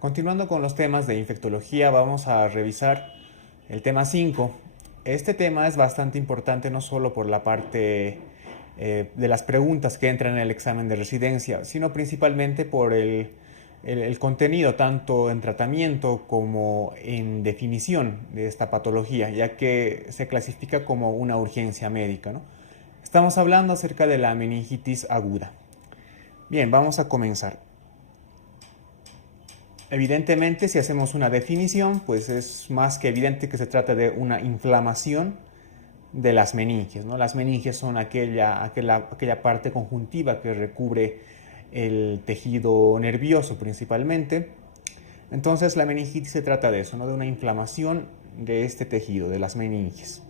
Continuando con los temas de infectología, vamos a revisar el tema 5. Este tema es bastante importante no solo por la parte de las preguntas que entran en el examen de residencia, sino principalmente por el contenido tanto en tratamiento como en definición de esta patología, ya que se clasifica como una urgencia médica, ¿no? Estamos hablando acerca de la meningitis aguda. Bien, vamos a comenzar. Evidentemente, si hacemos una definición, pues es más que evidente que se trata de una inflamación de las meninges, ¿no? Las meninges son aquella parte conjuntiva que recubre el tejido nervioso principalmente. Entonces, la meningitis se trata de eso, ¿no? De una inflamación de este tejido, de las meninges.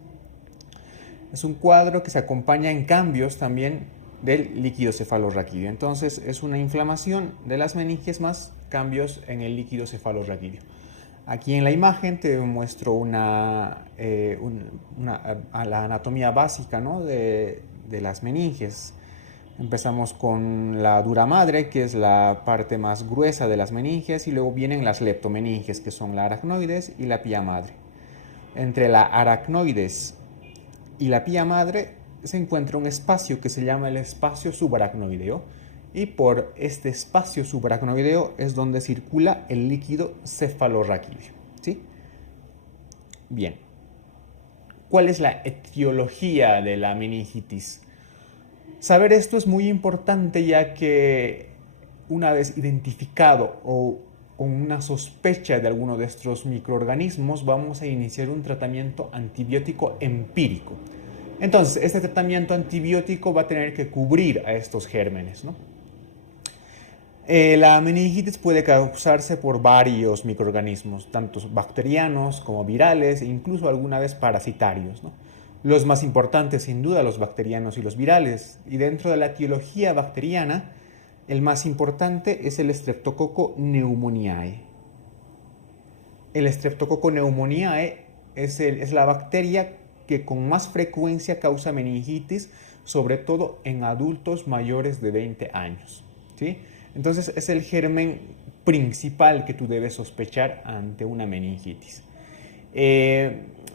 Es un cuadro que se acompaña en cambios también del líquido cefalorraquídeo. Entonces, es una inflamación de las meninges más cambios en el líquido cefalorraquídeo. Aquí en la imagen te muestro la anatomía básica, ¿no? de las meninges. Empezamos con la dura madre, que es la parte más gruesa de las meninges, y luego vienen las leptomeninges, que son la aracnoides y la pía madre. Entre la aracnoides y la pía madre se encuentra un espacio que se llama el espacio subaracnoideo, y por este espacio subaracnoideo es donde circula el líquido cefalorraquídeo, ¿sí? Bien. ¿Cuál es la etiología de la meningitis? Saber esto es muy importante, ya que una vez identificado o con una sospecha de alguno de estos microorganismos, vamos a iniciar un tratamiento antibiótico empírico. Entonces, este tratamiento antibiótico va a tener que cubrir a estos gérmenes, ¿no? La meningitis puede causarse por varios microorganismos, tanto bacterianos como virales e incluso alguna vez parasitarios, ¿no? Los más importantes, sin duda, los bacterianos y los virales. Y dentro de la etiología bacteriana, el más importante es el Streptococcus pneumoniae. El Streptococcus pneumoniae es la bacteria que con más frecuencia causa meningitis, sobre todo en adultos mayores de 20 años, ¿sí? Entonces es el germen principal que tú debes sospechar ante una meningitis.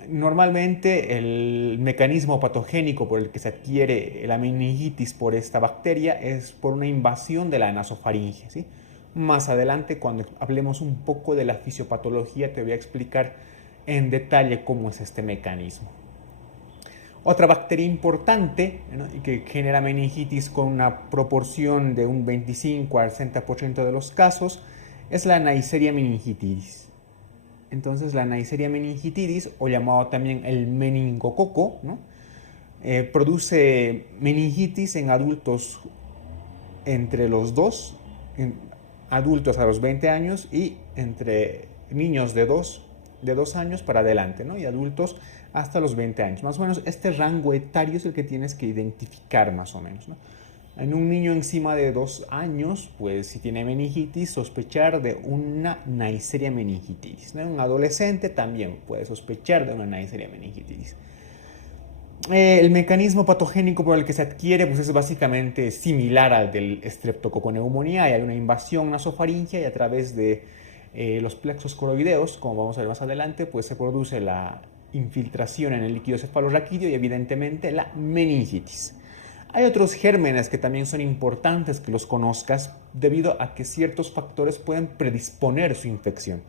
Normalmente el mecanismo patogénico por el que se adquiere la meningitis por esta bacteria es por una invasión de la nasofaringe, ¿sí? Más adelante, cuando hablemos un poco de la fisiopatología, te voy a explicar en detalle cómo es este mecanismo. Otra bacteria importante, ¿no? Y que genera meningitis con una proporción de un 25 al 60% de los casos es la Neisseria meningitidis. Entonces la Neisseria meningitidis, o llamado también el meningococo, ¿no? Produce meningitis en adultos entre los adultos a los 20 años y entre niños de 2 años para adelante, ¿no? Y adultos hasta los 20 años. Más o menos este rango etario es el que tienes que identificar más o menos, ¿no? En un niño encima de 2 años, pues si tiene meningitis, sospechar de una Neisseria meningitidis, ¿no? Un adolescente también puede sospechar de una Neisseria meningitidis. El mecanismo patogénico por el que se adquiere pues es básicamente similar al del Streptococcus pneumoniae. Hay una invasión nasofaringea y a través de los plexos coroideos, como vamos a ver más adelante, pues se produce la infiltración en el líquido cefalorraquídeo y evidentemente la meningitis. Hay otros gérmenes que también son importantes que los conozcas debido a que ciertos factores pueden predisponer su infección.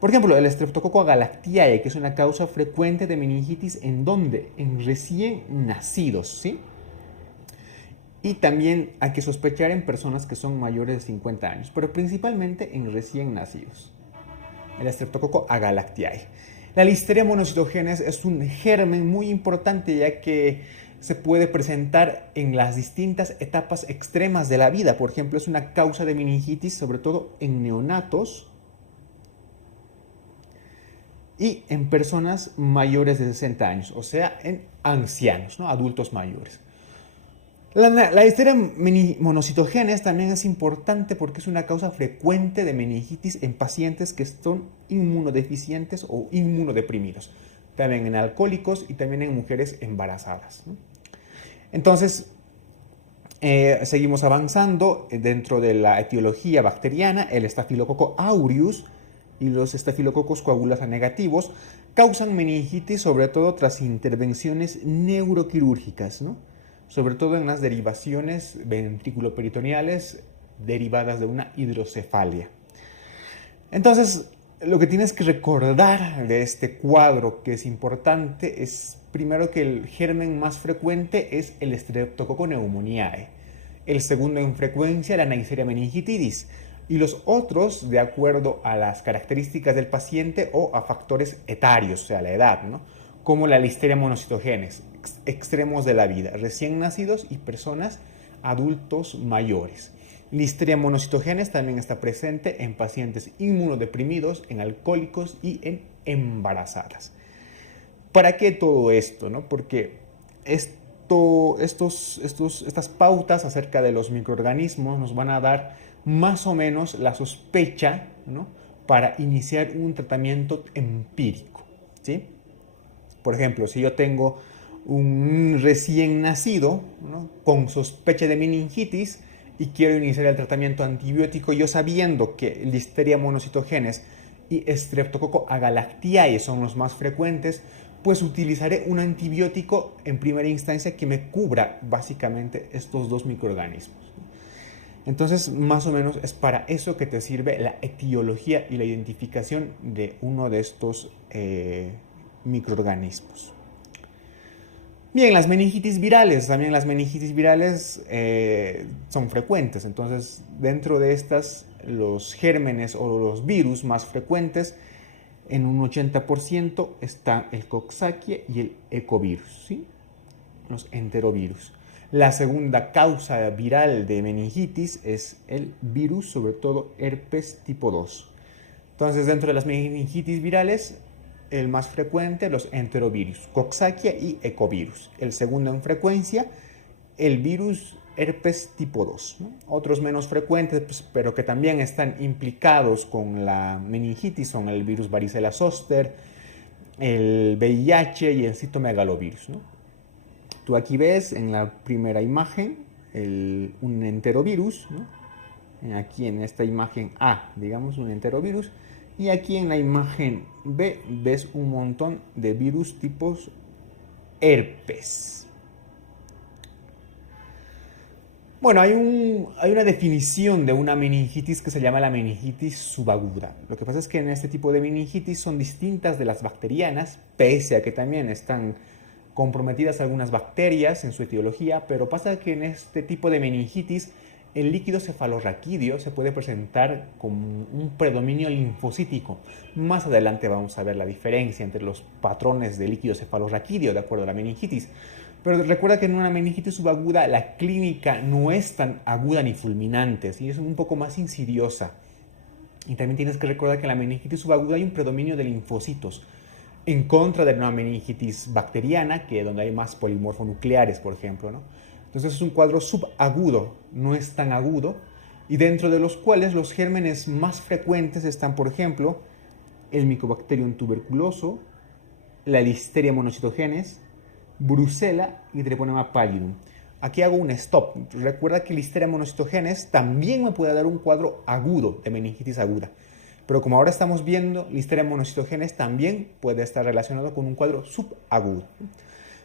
Por ejemplo, el Streptococcus agalactiae, que es una causa frecuente de meningitis en donde en recién nacidos, ¿sí? Y también hay que sospechar en personas que son mayores de 50 años, pero principalmente en recién nacidos. El Streptococcus agalactiae. La Listeria monocytogenes es un germen muy importante, ya que se puede presentar en las distintas etapas extremas de la vida. Por ejemplo, es una causa de meningitis, sobre todo en neonatos y en personas mayores de 60 años, o sea, en ancianos, ¿no? Adultos mayores. La Listeria monocytogenes también es importante porque es una causa frecuente de meningitis en pacientes que son inmunodeficientes o inmunodeprimidos, también en alcohólicos y también en mujeres embarazadas, ¿no? Entonces, Seguimos avanzando dentro de la etiología bacteriana. El Staphylococcus aureus y los Staphylococcus coagulasa negativos causan meningitis sobre todo tras intervenciones neuroquirúrgicas, ¿no? Sobre todo en las derivaciones ventriculoperitoneales derivadas de una hidrocefalia. Entonces, lo que tienes que recordar de este cuadro que es importante es primero que el germen más frecuente es el Streptococcus pneumoniae, el segundo en frecuencia la Neisseria meningitidis y los otros de acuerdo a las características del paciente o a factores etarios, o sea, la edad, ¿no? Como la Listeria monocytogenes, extremos de la vida, recién nacidos y personas adultos mayores. Listeria monocytogenes también está presente en pacientes inmunodeprimidos, en alcohólicos y en embarazadas. ¿Para qué todo esto, no? Porque estas pautas acerca de los microorganismos nos van a dar más o menos la sospecha, ¿no? Para iniciar un tratamiento empírico, ¿sí? Por ejemplo, si yo tengo un recién nacido, ¿no? Con sospecha de meningitis y quiero iniciar el tratamiento antibiótico, yo sabiendo que Listeria monocytogenes y Streptococcus agalactiae son los más frecuentes, pues utilizaré un antibiótico en primera instancia que me cubra básicamente estos dos microorganismos. Entonces, más o menos es para eso que te sirve la etiología y la identificación de uno de estos microorganismos. Bien, las meningitis virales, también las meningitis virales son frecuentes. Entonces, dentro de estas, los gérmenes o los virus más frecuentes, en un 80% está el Coxsackie y el ecovirus, ¿sí? Los enterovirus. La segunda causa viral de meningitis es el virus, sobre todo herpes tipo 2. Entonces, dentro de las meningitis virales, el más frecuente, los enterovirus, Coxsackie y ecovirus. El segundo en frecuencia, el virus herpes tipo 2, ¿no? Otros menos frecuentes, pues, pero que también están implicados con la meningitis, son el virus varicela zoster, el VIH y el citomegalovirus, ¿no? Tú aquí ves en la primera imagen un enterovirus, ¿no? Aquí en esta imagen A, digamos, un enterovirus, y aquí en la imagen B ves un montón de virus tipos herpes. Bueno, hay una definición de una meningitis que se llama la meningitis subaguda. Lo que pasa es que en este tipo de meningitis son distintas de las bacterianas, pese a que también están comprometidas algunas bacterias en su etiología, pero pasa que en este tipo de meningitis el líquido cefalorraquídeo se puede presentar con un predominio linfocítico. Más adelante vamos a ver la diferencia entre los patrones de líquido cefalorraquídeo de acuerdo a la meningitis. Pero recuerda que en una meningitis subaguda la clínica no es tan aguda ni fulminante, ¿sí? Es un poco más insidiosa. Y también tienes que recordar que en la meningitis subaguda hay un predominio de linfocitos, en contra de una meningitis bacteriana, que donde hay más polimorfonucleares, por ejemplo, ¿no? Entonces es un cuadro subagudo, no es tan agudo, y dentro de los cuales los gérmenes más frecuentes están, por ejemplo, el Mycobacterium tuberculoso, la Listeria monocytogenes, Brucella y Treponema pallidum. Aquí hago un stop. Recuerda que Listeria monocytogenes también me puede dar un cuadro agudo de meningitis aguda. Pero como ahora estamos viendo, Listeria monocytogenes también puede estar relacionado con un cuadro subagudo.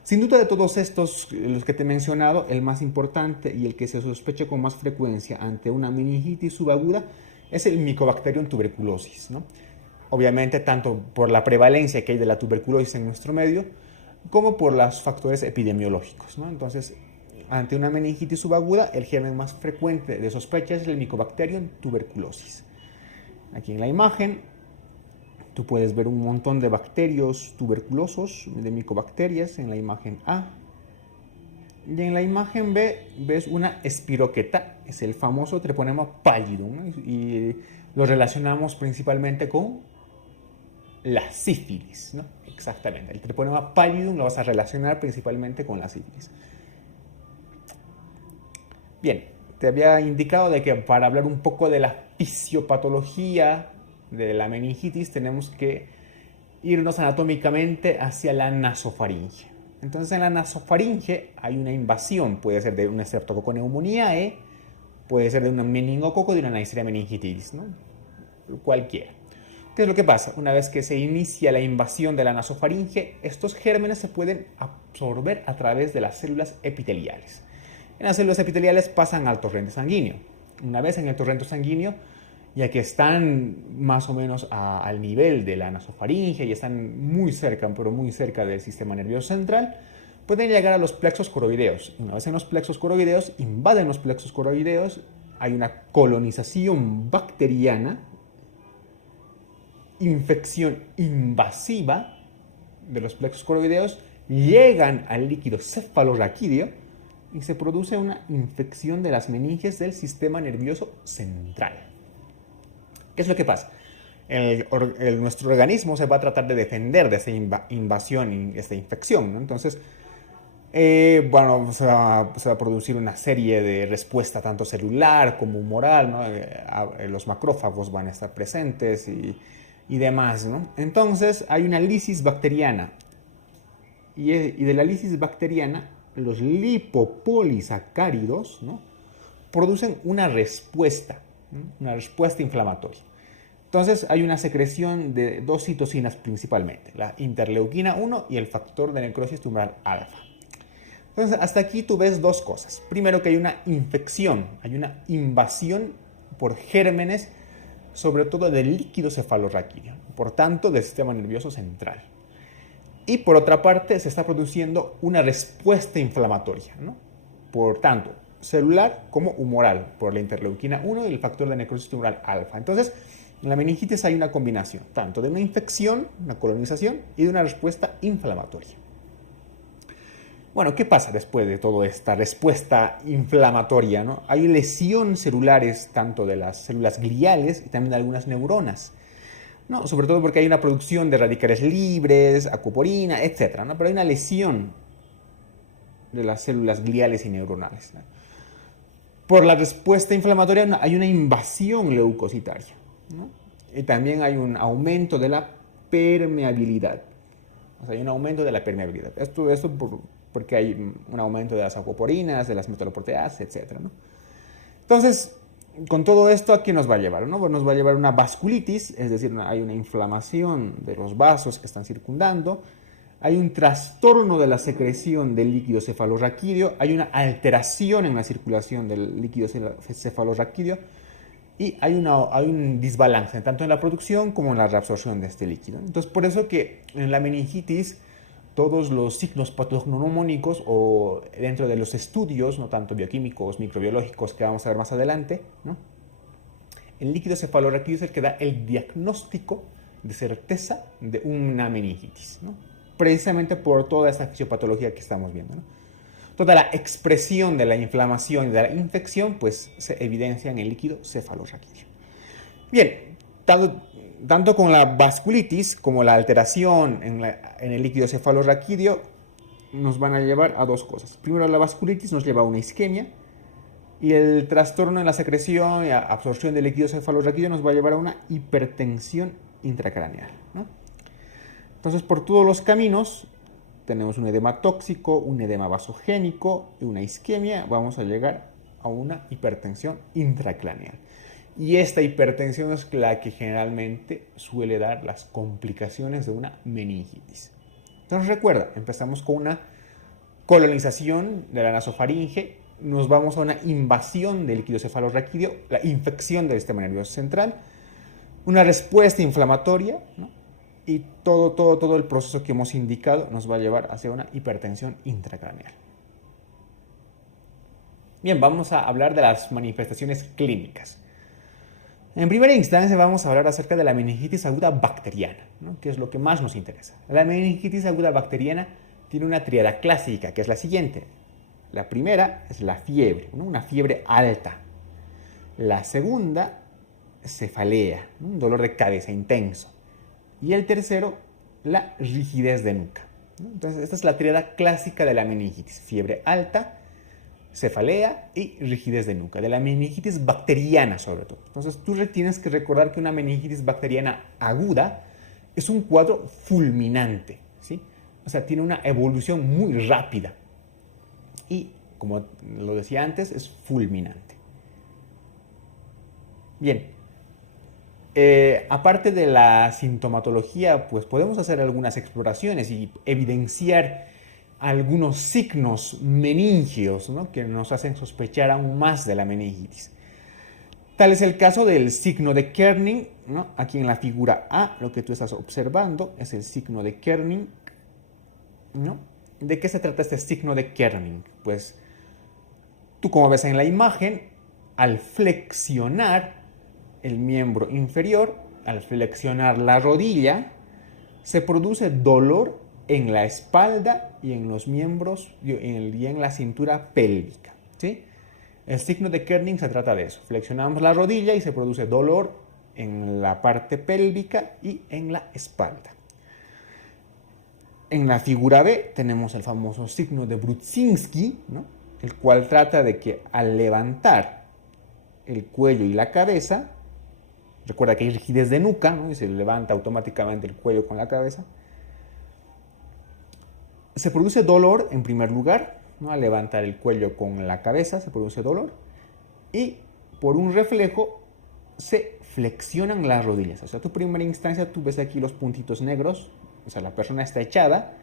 Sin duda de todos estos, los que te he mencionado, el más importante y el que se sospecha con más frecuencia ante una meningitis subaguda es el Mycobacterium tuberculosis, ¿no? Obviamente tanto por la prevalencia que hay de la tuberculosis en nuestro medio, como por los factores epidemiológicos, ¿no? Entonces, ante una meningitis subaguda, el germen más frecuente de sospecha es el Mycobacterium tuberculosis. Aquí en la imagen, tú puedes ver un montón de bacterios tuberculosos, de micobacterias, en la imagen A. Y en la imagen B ves una espiroqueta, es el famoso Treponema pallidum, ¿no? Y lo relacionamos principalmente con la sífilis, ¿no? Exactamente, el Treponema pallidum lo vas a relacionar principalmente con la sífilis. Bien, te había indicado de que para hablar un poco de la fisiopatología de la meningitis tenemos que irnos anatómicamente hacia la nasofaringe. Entonces en la nasofaringe hay una invasión, puede ser de una Streptococcus pneumoniae, puede ser de un meningococo, de una Neisseria meningitidis, ¿no? Cualquiera. ¿Qué es lo que pasa? Una vez que se inicia la invasión de la nasofaringe, estos gérmenes se pueden absorber a través de las células epiteliales. En las células epiteliales pasan al torrente sanguíneo. Una vez en el torrente sanguíneo, ya que están más o menos al nivel de la nasofaringe y están muy cerca, pero muy cerca del sistema nervioso central, pueden llegar a los plexos coroideos. Una vez en los plexos coroideos, invaden los plexos coroideos, hay una colonización bacteriana, infección invasiva de los plexos coroideos, llegan al líquido cefalorraquídeo y se produce una infección de las meninges del sistema nervioso central. ¿Qué es lo que pasa? Nuestro organismo se va a tratar de defender de esta invasión y esta infección, ¿no? Entonces, bueno, se va a producir una serie de respuesta tanto celular como humoral, ¿no? Los macrófagos van a estar presentes y demás, ¿no? Entonces, hay una lisis bacteriana. Y de la lisis bacteriana, los lipopolisacáridos, ¿no? Producen una respuesta inflamatoria. Entonces hay una secreción de dos citocinas principalmente, la interleuquina 1 y el factor de necrosis tumoral alfa. Entonces hasta aquí tú ves dos cosas. Primero, que hay una infección, hay una invasión por gérmenes, sobre todo del líquido cefalorraquídeo, por tanto del sistema nervioso central. Y por otra parte se está produciendo una respuesta inflamatoria, ¿no? Por tanto, celular como humoral, por la interleuquina 1 y el factor de necrosis tumoral alfa. Entonces, en la meningitis hay una combinación, tanto de una infección, una colonización, y de una respuesta inflamatoria. Bueno, ¿qué pasa después de toda esta respuesta inflamatoria, ¿no? Hay lesiones celulares, tanto de las células gliales y también de algunas neuronas, ¿no? Sobre todo porque hay una producción de radicales libres, acuporina, etc., ¿no? Pero hay una lesión de las células gliales y neuronales, ¿no? Por la respuesta inflamatoria hay una invasión leucocitaria, ¿no? Y también hay un aumento de la permeabilidad. O sea, hay un aumento de la permeabilidad. Esto porque hay un aumento de las acuoporinas, de las metaloproteasas, etc., ¿no? Entonces, con todo esto, ¿a qué nos va a llevar, ¿no? Nos va a llevar una vasculitis, es decir, hay una inflamación de los vasos que están circundando, hay un trastorno de la secreción del líquido cefalorraquídeo, hay una alteración en la circulación del líquido cefalorraquídeo y hay un desbalance tanto en la producción como en la reabsorción de este líquido. Entonces, por eso que en la meningitis todos los signos patognomónicos o dentro de los estudios, no tanto bioquímicos, microbiológicos que vamos a ver más adelante, ¿no? El líquido cefalorraquídeo es el que da el diagnóstico de certeza de una meningitis, ¿no? Precisamente por toda esta fisiopatología que estamos viendo, ¿no? Toda la expresión de la inflamación y de la infección pues se evidencia en el líquido cefalorraquídeo. Bien, tanto con la vasculitis como la alteración en el líquido cefalorraquídeo nos van a llevar a dos cosas. Primero, la vasculitis nos lleva a una isquemia y el trastorno en la secreción y absorción del líquido cefalorraquídeo nos va a llevar a una hipertensión intracraneal, ¿no? Entonces, por todos los caminos tenemos un edema tóxico, un edema vasogénico y una isquemia, vamos a llegar a una hipertensión intracraneal. Y esta hipertensión es la que generalmente suele dar las complicaciones de una meningitis. Entonces recuerda, empezamos con una colonización de la nasofaringe, nos vamos a una invasión del líquido cefalorraquídeo, la infección del sistema nervioso central, una respuesta inflamatoria, ¿no? Y todo el proceso que hemos indicado nos va a llevar hacia una hipertensión intracraneal. Bien, vamos a hablar de las manifestaciones clínicas. En primera instancia vamos a hablar acerca de la meningitis aguda bacteriana, ¿no? Que es lo que más nos interesa. La meningitis aguda bacteriana tiene una tríada clásica, que es la siguiente. La primera es la fiebre, ¿no? Una fiebre alta. La segunda, cefalea, ¿no? Un dolor de cabeza intenso. Y el tercero, la rigidez de nuca, ¿no? Entonces, esta es la tríada clásica de la meningitis. Fiebre alta, cefalea y rigidez de nuca, de la meningitis bacteriana sobre todo. Entonces tú tienes que recordar que una meningitis bacteriana aguda es un cuadro fulminante, ¿sí? o sea, tiene una evolución muy rápida. Y, como lo decía antes, es fulminante. Bien, aparte de la sintomatología, pues podemos hacer algunas exploraciones y evidenciar algunos signos meningios, ¿no?, que nos hacen sospechar aún más de la meningitis. Tal es el caso del signo de Kerning, ¿no? Aquí en la figura A, lo que tú estás observando es el signo de Kerning, ¿no? ¿De qué se trata este signo de Kerning? Pues tú, como ves en la imagen, al flexionar el miembro inferior, al flexionar la rodilla, se produce dolor en la espalda y en los miembros y en la cintura pélvica, ¿sí? El signo de Kerning se trata de eso. Flexionamos la rodilla y se produce dolor en la parte pélvica y en la espalda. En la figura B tenemos el famoso signo de Brudzinski, ¿no?, el cual trata de que al levantar el cuello y la cabeza, recuerda que hay rigidez de nuca, ¿no?, y se levanta automáticamente el cuello con la cabeza, se produce dolor en primer lugar, ¿no? Al levantar el cuello con la cabeza se produce dolor, y por un reflejo se flexionan las rodillas. O sea, tu primera instancia, tú ves aquí los puntitos negros, o sea, la persona está echada,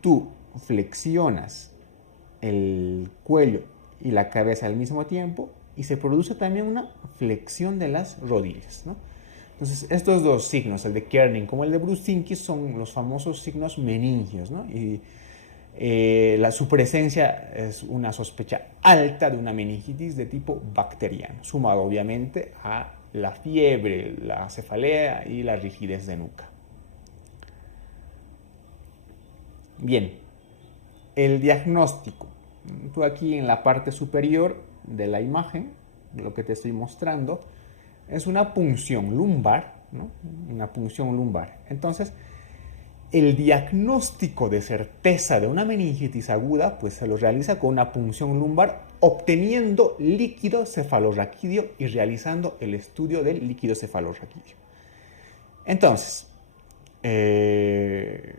tú flexionas el cuello y la cabeza al mismo tiempo y se produce también una flexión de las rodillas, ¿no? Entonces, estos dos signos, el de Kerning como el de Brudzinski, son los famosos signos meningios, ¿no? Y su presencia es una sospecha alta de una meningitis de tipo bacteriano, sumado obviamente a la fiebre, la cefalea y la rigidez de nuca. Bien, el diagnóstico. Tú aquí en la parte superior de la imagen, lo que te estoy mostrando, es una punción lumbar, ¿no? Una punción lumbar. Entonces, el diagnóstico de certeza de una meningitis aguda, pues se lo realiza con una punción lumbar, obteniendo líquido cefalorraquídeo y realizando el estudio del líquido cefalorraquídeo. Entonces, el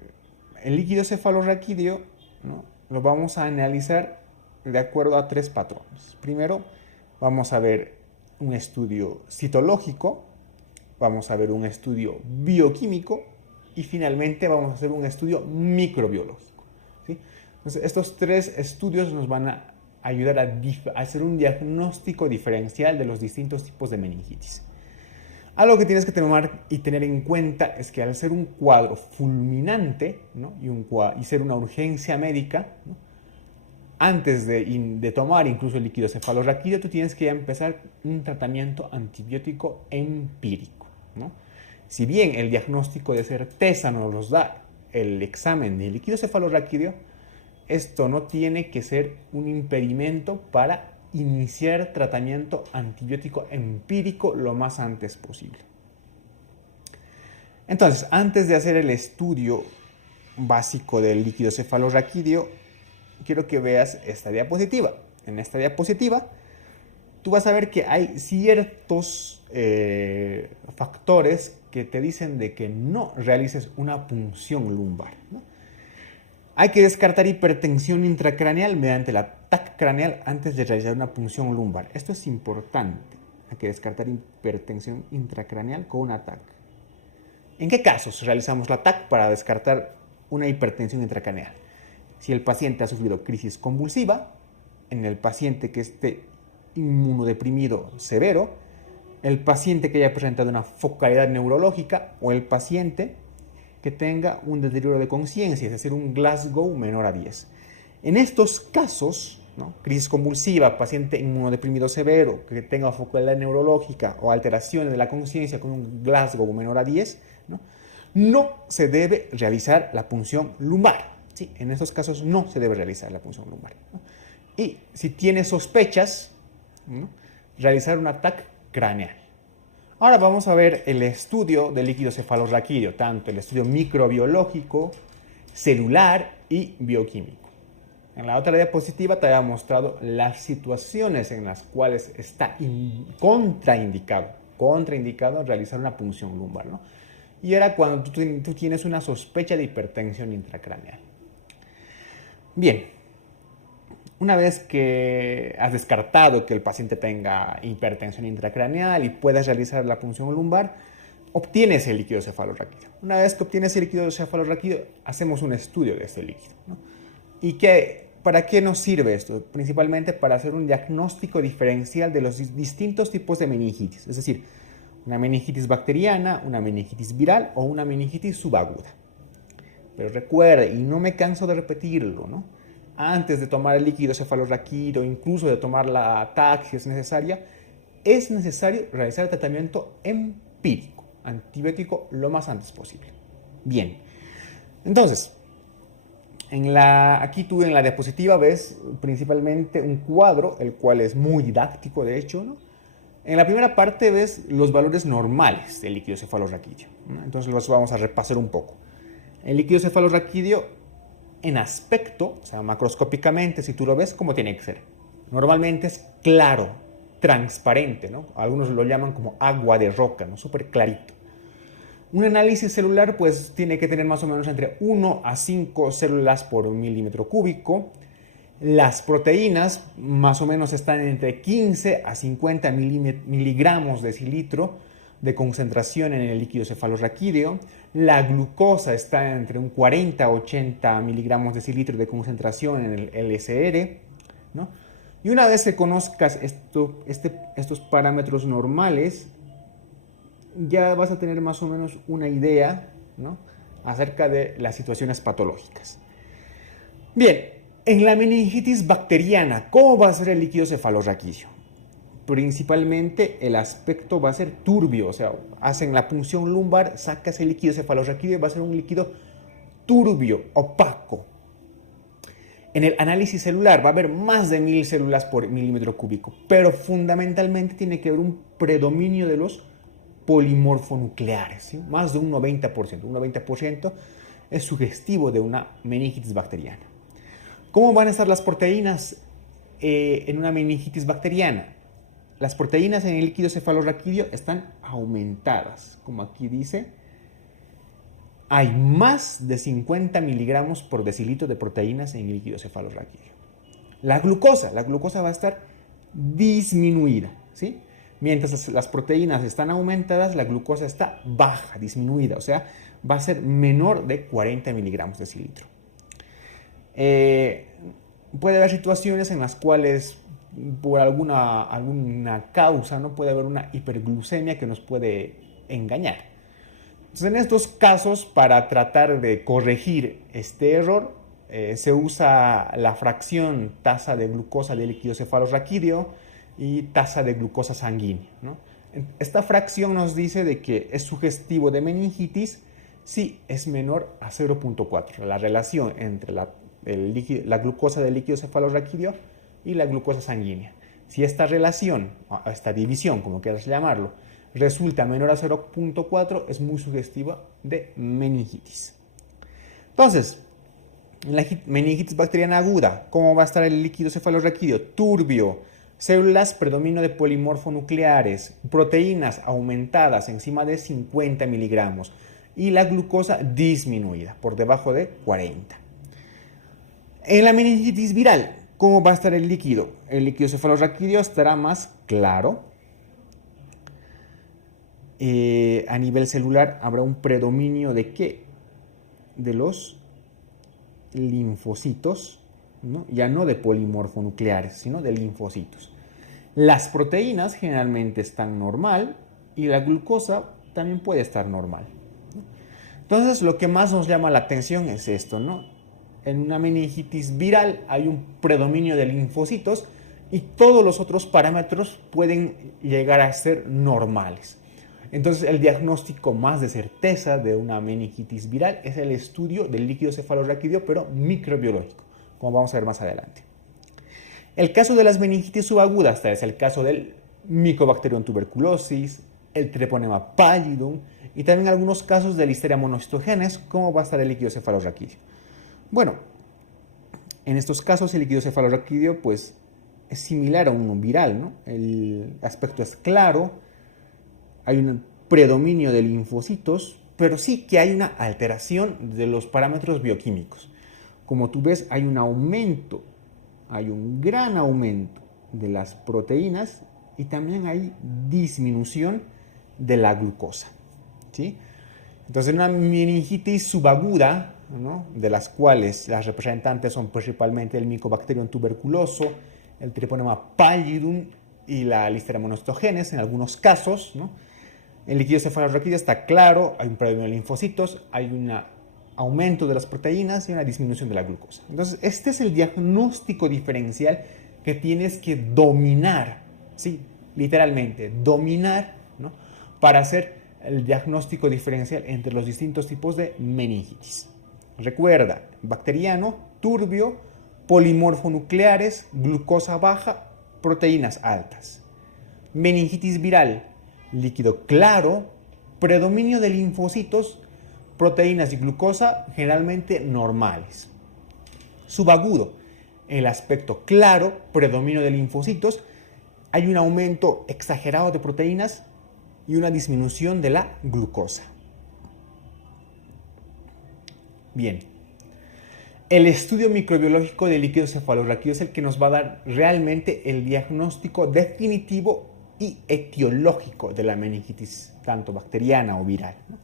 líquido cefalorraquídeo, ¿no?, lo vamos a analizar de acuerdo a tres patrones. Primero, vamos a ver un estudio citológico, vamos a ver un estudio bioquímico y finalmente vamos a hacer un estudio microbiológico, ¿sí? Entonces, estos tres estudios nos van a ayudar a hacer un diagnóstico diferencial de los distintos tipos de meningitis. Algo que tienes que tener en cuenta es que al ser un cuadro fulminante, ¿no?, y ser una urgencia médica, ¿no?, antes de tomar incluso el líquido cefalorraquídeo, tú tienes que ya empezar un tratamiento antibiótico empírico, ¿no? Si bien el diagnóstico de certeza nos los da el examen del líquido cefalorraquídeo, esto no tiene que ser un impedimento para iniciar tratamiento antibiótico empírico lo más antes posible. Entonces, antes de hacer el estudio básico del líquido cefalorraquídeo, quiero que veas esta diapositiva. En esta diapositiva, tú vas a ver que hay ciertos factores que te dicen de que no realices una punción lumbar, ¿no? Hay que descartar hipertensión intracraneal mediante la TAC craneal antes de realizar una punción lumbar. Esto es importante. Hay que descartar hipertensión intracraneal con una TAC. ¿En qué casos realizamos la TAC para descartar una hipertensión intracraneal? Si el paciente ha sufrido crisis convulsiva, en el paciente que esté inmunodeprimido severo, el paciente que haya presentado una focalidad neurológica o el paciente que tenga un deterioro de conciencia, es decir, un Glasgow menor a 10. En estos casos, ¿no?, crisis convulsiva, paciente inmunodeprimido severo, que tenga focalidad neurológica o alteraciones de la conciencia con un Glasgow menor a 10, no se debe realizar la punción lumbar. Sí, en estos casos no se debe realizar la punción lumbar, ¿no? Y si tiene sospechas, ¿no?, realizar un TAC craneal. Ahora vamos a ver el estudio del líquido cefalorraquídeo, tanto el estudio microbiológico, celular y bioquímico. En la otra diapositiva te había mostrado las situaciones en las cuales está contraindicado realizar una punción lumbar, ¿no? y era cuando tú tienes una sospecha de hipertensión intracraneal. Bien, una vez que has descartado que el paciente tenga hipertensión intracraneal y puedas realizar la punción lumbar, obtienes el líquido cefalorraquídeo. Una vez que obtienes el líquido cefalorraquídeo, hacemos un estudio de este líquido, ¿no? ¿Y para qué nos sirve esto? Principalmente para hacer un diagnóstico diferencial de los distintos tipos de meningitis, es decir, una meningitis bacteriana, una meningitis viral o una meningitis subaguda. Pero recuerde, y no me canso de repetirlo, ¿no? Antes de tomar el líquido cefalorraquídeo, incluso de tomar la TAC si es necesario realizar el tratamiento empírico, antibiótico, lo más antes posible. Bien, entonces, aquí tú en la diapositiva ves principalmente un cuadro, el cual es muy didáctico de hecho, ¿no? En la primera parte ves los valores normales del líquido cefalorraquídeo, ¿no? Entonces los vamos a repasar un poco. El líquido cefalorraquídeo en aspecto, o sea, macroscópicamente, si tú lo ves, ¿cómo tiene que ser? Normalmente es claro, transparente, ¿no? Algunos lo llaman como agua de roca, ¿no? Súper clarito. Un análisis celular pues tiene que tener más o menos entre 1 a 5 células por milímetro cúbico. Las proteínas más o menos están entre 15 a 50 miligramos de decilitro de concentración en el líquido cefalorraquídeo. La glucosa está entre un 40 a 80 miligramos de decilitro de concentración en el LSR, ¿no? Y una vez que conozcas estos parámetros normales, ya vas a tener más o menos una idea, ¿no?, acerca de las situaciones patológicas. Bien, en la meningitis bacteriana, ¿cómo va a ser el líquido cefalorraquídeo? Principalmente el aspecto va a ser turbio, o sea, hacen la punción lumbar, sacas el líquido cefalorraquídeo y va a ser un líquido turbio, opaco. En el análisis celular va a haber más de 1000 células por milímetro cúbico, pero fundamentalmente tiene que haber un predominio de los polimorfonucleares, ¿sí? Más de un 90%. Un 90% es sugestivo de una meningitis bacteriana. ¿Cómo van a estar las proteínas en una meningitis bacteriana? Las proteínas en el líquido cefalorraquídeo están aumentadas, como aquí dice. Hay más de 50 miligramos por decilitro de proteínas en el líquido cefalorraquídeo. La glucosa va a estar disminuida, ¿sí? Mientras las proteínas están aumentadas, la glucosa está baja, disminuida, o sea, va a ser menor de 40 miligramos de decilitro. Puede haber situaciones en las cuales por alguna causa no puede haber una hiperglucemia que nos puede engañar. Entonces, en estos casos, para tratar de corregir este error, se usa la fracción tasa de glucosa del líquido cefalorraquídeo y tasa de glucosa sanguínea, ¿no? Esta fracción nos dice de que es sugestivo de meningitis si es menor a 0.4, la relación entre la glucosa del líquido cefalorraquídeo y la glucosa sanguínea. Si esta relación, esta división, como quieras llamarlo, resulta menor a 0.4, es muy sugestiva de meningitis. Entonces, en la meningitis bacteriana aguda, ¿cómo va a estar el líquido cefalorraquídeo? Turbio, células predominio de polimorfonucleares, proteínas aumentadas encima de 50 miligramos y la glucosa disminuida por debajo de 40. En la meningitis viral, ¿cómo va a estar el líquido? El líquido cefalorraquídeo estará más claro. A nivel celular habrá un predominio de ¿qué? De los linfocitos, ¿no? Ya no de polimorfonucleares, sino de linfocitos. Las proteínas generalmente están normal y la glucosa también puede estar normal, ¿no? Entonces, lo que más nos llama la atención es esto, ¿no? En una meningitis viral hay un predominio de linfocitos y todos los otros parámetros pueden llegar a ser normales. Entonces, el diagnóstico más de certeza de una meningitis viral es el estudio del líquido cefalorraquídeo, pero microbiológico, como vamos a ver más adelante. El caso de las meningitis subagudas es el caso del Mycobacterium tuberculosis, el Treponema pallidum y también algunos casos de Listeria monocytogenes. ¿Cómo va a estar el líquido cefalorraquídeo? Bueno, en estos casos el líquido cefalorraquídeo pues, es similar a un viral, ¿no? El aspecto es claro. Hay un predominio de linfocitos, pero sí que hay una alteración de los parámetros bioquímicos. Como tú ves, hay un aumento, hay un gran aumento de las proteínas y también hay disminución de la glucosa, ¿sí? Entonces, una meningitis subaguda, ¿no?, de las cuales las representantes son principalmente el Mycobacterium tuberculoso, el Treponema pallidum y la Listeria monocytogenes en algunos casos, ¿no? El líquido cefalorraquídeo está claro, hay un predominio de linfocitos, hay un aumento de las proteínas y una disminución de la glucosa. Entonces, este es el diagnóstico diferencial que tienes que dominar, ¿sí? Literalmente, dominar, ¿no?, para hacer el diagnóstico diferencial entre los distintos tipos de meningitis. Recuerda, bacteriano, turbio, polimorfonucleares, glucosa baja, proteínas altas. Meningitis viral, líquido claro, predominio de linfocitos, proteínas y glucosa generalmente normales. Subagudo, el aspecto claro, predominio de linfocitos, hay un aumento exagerado de proteínas y una disminución de la glucosa. Bien, el estudio microbiológico del líquido cefalorraquídeo es el que nos va a dar realmente el diagnóstico definitivo y etiológico de la meningitis, tanto bacteriana o viral, ¿no?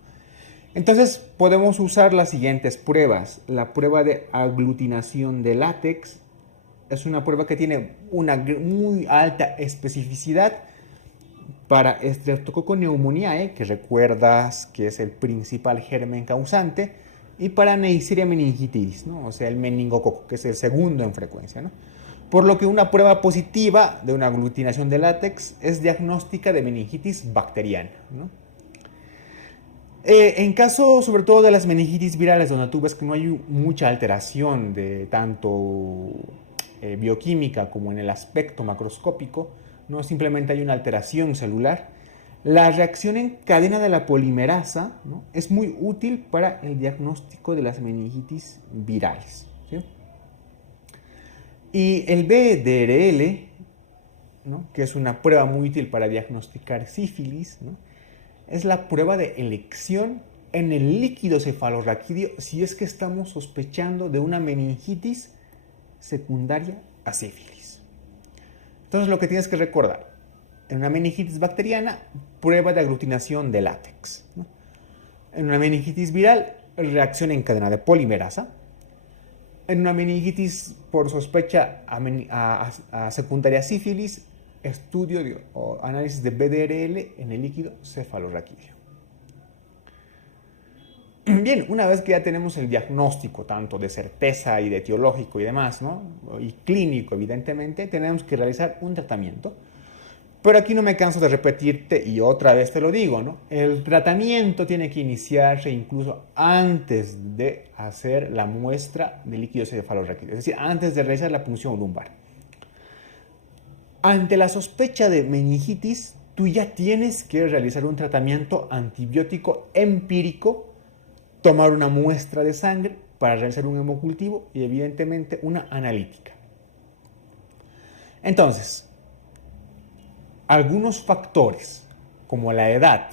Entonces podemos usar las siguientes pruebas. La prueba de aglutinación de látex es una prueba que tiene una muy alta especificidad para Streptococcus pneumoniae, que recuerdas que es el principal germen causante, y para Neisseria meningitidis, ¿no?, o sea, el meningococo, que es el segundo en frecuencia, ¿no? Por lo que una prueba positiva de una aglutinación de látex es diagnóstica de meningitis bacteriana, ¿no? En caso, sobre todo, de las meningitis virales, donde tú ves que no hay mucha alteración de tanto bioquímica como en el aspecto macroscópico, no simplemente hay una alteración celular, la reacción en cadena de la polimerasa, ¿no?, es muy útil para el diagnóstico de las meningitis virales, ¿sí? Y el BDRL, ¿no?, que es una prueba muy útil para diagnosticar sífilis, ¿no?, es la prueba de elección en el líquido cefalorraquídeo si es que estamos sospechando de una meningitis secundaria a sífilis. Entonces, lo que tienes que recordar, en una meningitis bacteriana, prueba de aglutinación de látex, ¿no? En una meningitis viral, reacción en cadena de polimerasa. En una meningitis por sospecha a secundaria sífilis, estudio o análisis de BDRL en el líquido cefalorraquídeo. Bien, una vez que ya tenemos el diagnóstico tanto de certeza y de etiológico y demás, ¿no?, y clínico evidentemente, tenemos que realizar un tratamiento. Pero aquí no me canso de repetirte y otra vez te lo digo, ¿no? El tratamiento tiene que iniciarse incluso antes de hacer la muestra de líquido cefalorraquídeo, es decir, antes de realizar la punción lumbar. Ante la sospecha de meningitis, tú ya tienes que realizar un tratamiento antibiótico empírico, tomar una muestra de sangre para realizar un hemocultivo y evidentemente una analítica. Entonces, algunos factores como la edad,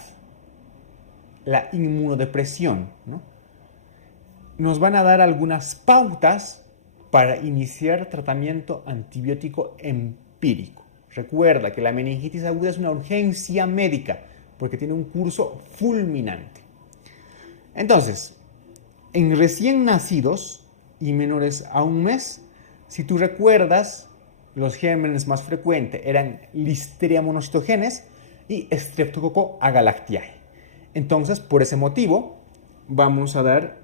la inmunodepresión, ¿no?, nos van a dar algunas pautas para iniciar tratamiento antibiótico empírico. Recuerda que la meningitis aguda es una urgencia médica porque tiene un curso fulminante. Entonces, en recién nacidos y menores a un mes, si tú recuerdas, los gérmenes más frecuentes eran Listeria monocytogenes y Streptococcus agalactiae. Entonces, por ese motivo, vamos a dar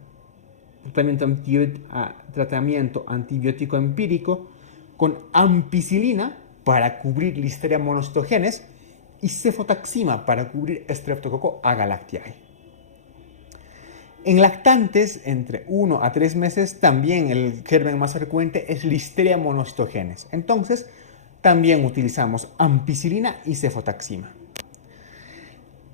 tratamiento antibiótico empírico con ampicilina para cubrir Listeria monocytogenes y cefotaxima para cubrir Streptococcus agalactiae. En lactantes, entre 1 a 3 meses, también el germen más frecuente es Listeria monocytogenes. Entonces, también utilizamos ampicilina y cefotaxima.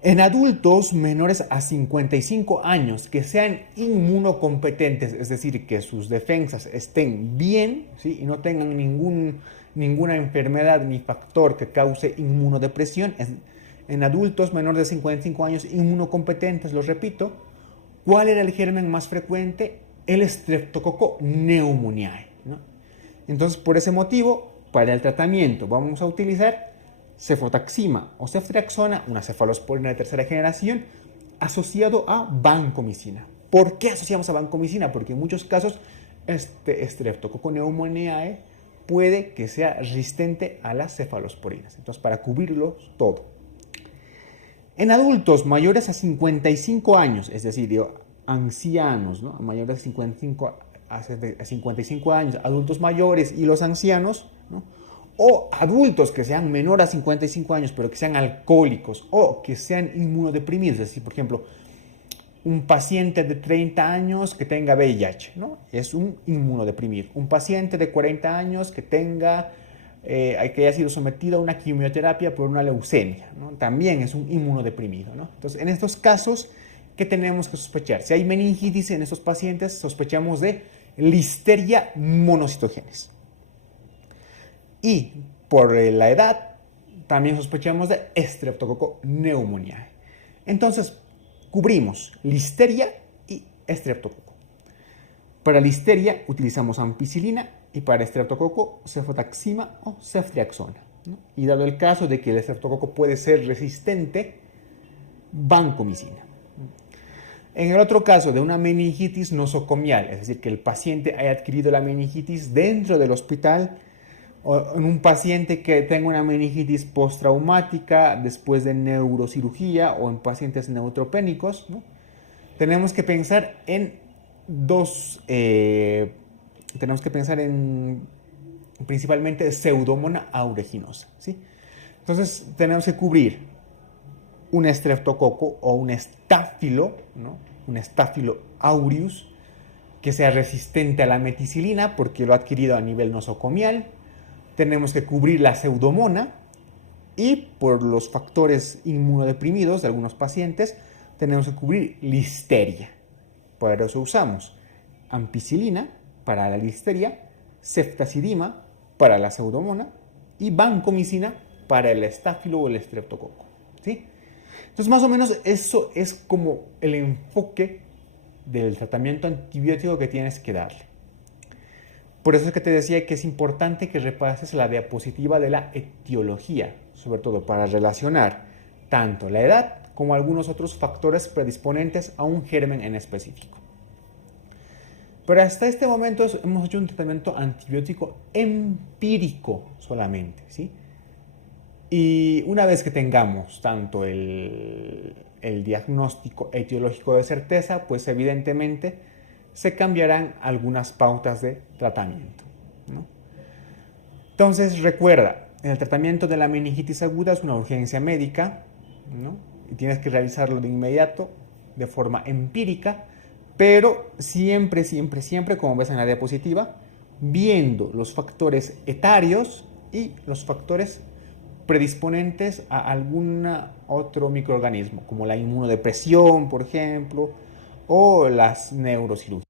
En adultos menores a 55 años que sean inmunocompetentes, es decir, que sus defensas estén bien, ¿sí?, y no tengan ninguna enfermedad ni factor que cause inmunodepresión, en adultos menores de 55 años inmunocompetentes, lo repito, ¿Cuál era el germen más frecuente? El Streptococcus pneumoniae, ¿no? Entonces, por ese motivo, para el tratamiento vamos a utilizar cefotaxima o ceftriaxona, una cefalosporina de tercera generación, asociado a vancomicina. ¿Por qué asociamos a vancomicina? Porque en muchos casos este Streptococcus pneumoniae puede que sea resistente a las cefalosporinas. Entonces, para cubrirlo todo. En adultos mayores a 55 años, es decir, ancianos, ¿no? Mayores a 55 años, adultos mayores y los ancianos, ¿no? O adultos que sean menores a 55 años, pero que sean alcohólicos o que sean inmunodeprimidos, es decir, por ejemplo, un paciente de 30 años que tenga VIH, ¿no? Es un inmunodeprimido. Un paciente de 40 años que haya sido sometido a una quimioterapia por una leucemia, ¿no? También es un inmunodeprimido, ¿no? Entonces, en estos casos, ¿qué tenemos que sospechar? Si hay meningitis en estos pacientes, sospechamos de Listeria monocytogenes. Y por la edad, también sospechamos de Streptococcus pneumoniae. Entonces, cubrimos Listeria y Streptococcus. Para Listeria utilizamos ampicilina y para Streptococcus cefotaxima o ceftriaxona, ¿no? Y dado el caso de que el Streptococcus puede ser resistente, vancomicina. En el otro caso de una meningitis nosocomial, es decir, que el paciente haya adquirido la meningitis dentro del hospital, o en un paciente que tenga una meningitis postraumática después de neurocirugía o en pacientes neutropénicos, ¿no? Tenemos que pensar en principalmente Pseudomonas aeruginosa, ¿sí? Entonces tenemos que cubrir un estreptococo o un estáfilo, ¿no? Un Staphylo aureus, que sea resistente a la meticilina porque lo ha adquirido a nivel nosocomial. Tenemos que cubrir la pseudomona y por los factores inmunodeprimidos de algunos pacientes tenemos que cubrir listeria. Por eso usamos ampicilina para la listeria, ceftazidima para la pseudomona y vancomicina para el estáfilo o el estreptococo, ¿sí? Entonces, más o menos eso es como el enfoque del tratamiento antibiótico que tienes que darle. Por eso es que te decía que es importante que repases la diapositiva de la etiología, sobre todo para relacionar tanto la edad como algunos otros factores predisponentes a un germen en específico. Pero hasta este momento hemos hecho un tratamiento antibiótico empírico solamente, ¿sí? Y una vez que tengamos tanto el diagnóstico etiológico de certeza, pues evidentemente se cambiarán algunas pautas de tratamiento, ¿no? Entonces recuerda, el tratamiento de la meningitis aguda es una urgencia médica, ¿no? Y tienes que realizarlo de inmediato, de forma empírica, pero siempre, siempre, siempre, como ves en la diapositiva, viendo los factores etarios y los factores predisponentes a algún otro microorganismo, como la inmunodepresión, por ejemplo, o las neurocirugías.